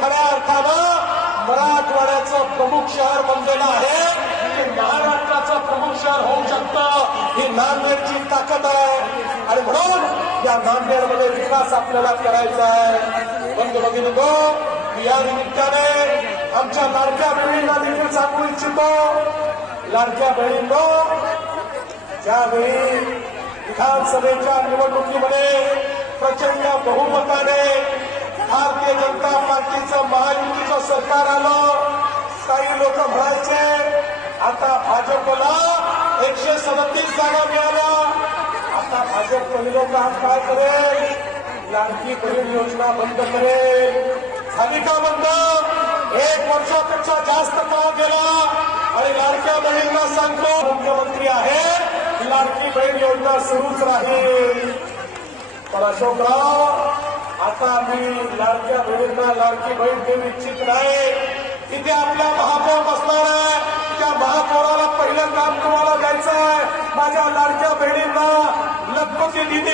खऱ्या अर्थानं मराठवाड्याचं प्रमुख शहर बनलेलं आहे, ते महाराष्ट्राचं प्रमुख शहर होऊ शकतं. ही नांदेडची ताकद आहे आणि म्हणून या नांदेडमध्ये विकास आपल्याला करायचा आहे. बंधू भगिनींनो, या निमित्ताने आमच्या लाडक्या बहिणींना देखील सांगू इच्छितो, लाडक्या बहिणींनो, ज्यावेळी विधानसभेच्या निवडणुकीमध्ये प्रचंड बहुमताने भारतीय जनता पार्टीचं महायुतीचं सरकार आलं, काही लोक म्हणायचे आता भाजपला 137 जागा मिळाल्या, आता भाजप पहिलं काम काय करेल, लाडकी बहीण योजना बंद करेल. झाली का बंद? 1 वर्षापेक्षा जास्त काळ गेला आणि लाडक्या बहिणींना सांगतो, मुख्यमंत्री आहे, लाडकी बहीण योजना सुरूच राहील. पण अशोकराव, आता मी लाडक्या बहिणींना लाडकी बहीण देऊ इच्छित नाही. तिथे आपल्या महापौर बसणार आहे, त्या महापौराला पहिलं काम तुम्हाला द्यायचं आहे. माझ्या लाडक्या बहिणींना लखपती निधी